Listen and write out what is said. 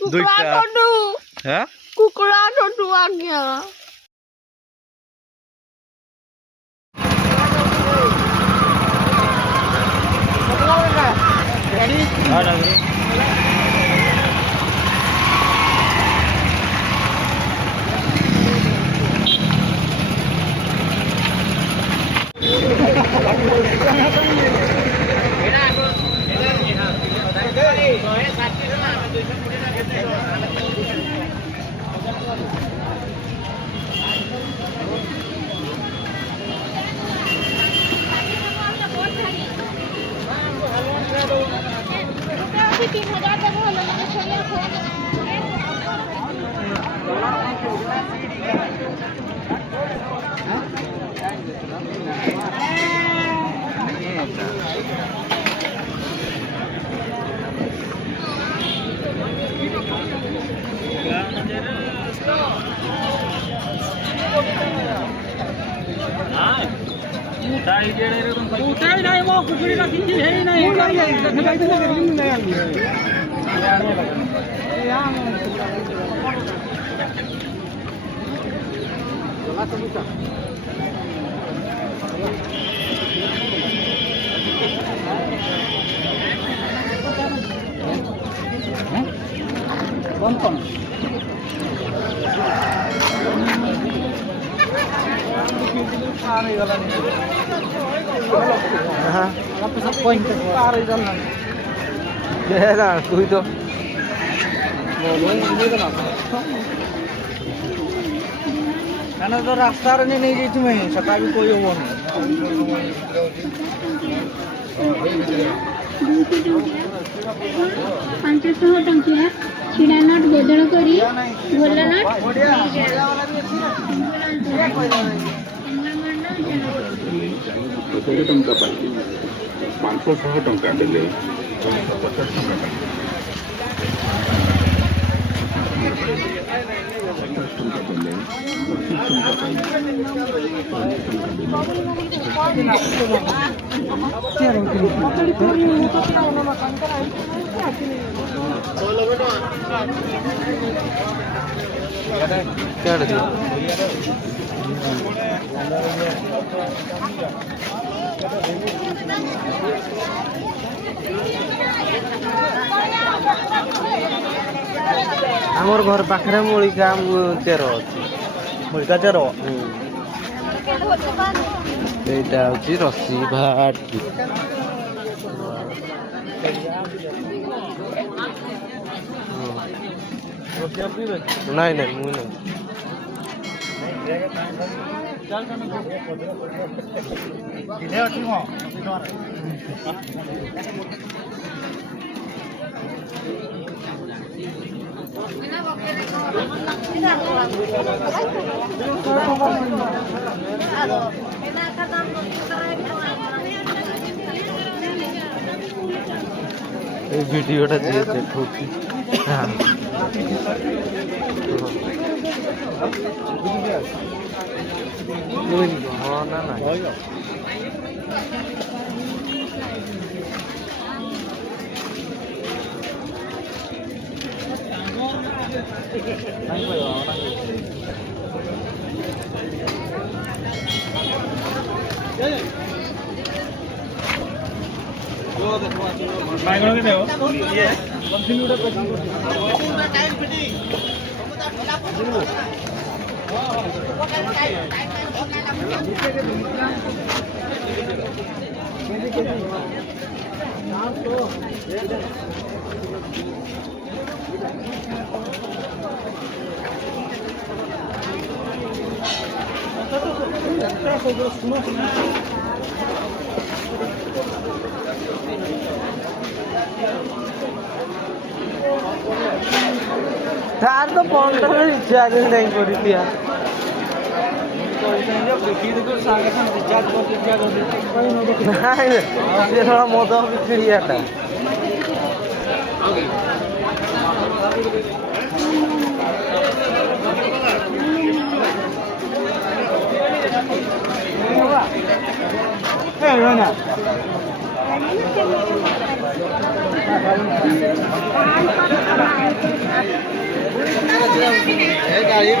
দুইটা হ্যাঁ কুকুরা টোটো আজ্ঞা उठाई नहीं वो कुकुरी का किसी है ही नहीं তুই তো तो रास्ता नहीं गई तुम्हें सका भी कोई वो नहीं 500 टंकिया छिड़ा नट बेदड़ करी बोला नट 500 ଟଙ୍କା ଦେଲେ 50 ଟଙ୍କା আমার ঘর পাখে মুড়িকা চের মুড়িকা চের এইটা হচ্ছে রসি ভাট নাই নাই মুই নাই এই ভিডিওটা দিয়ে দেখো হ্যাঁ না না তার তো 15 রিচার্জ নাই করি দিয়া মজা হবে ক্রিয়াটা ଗାଡ଼ି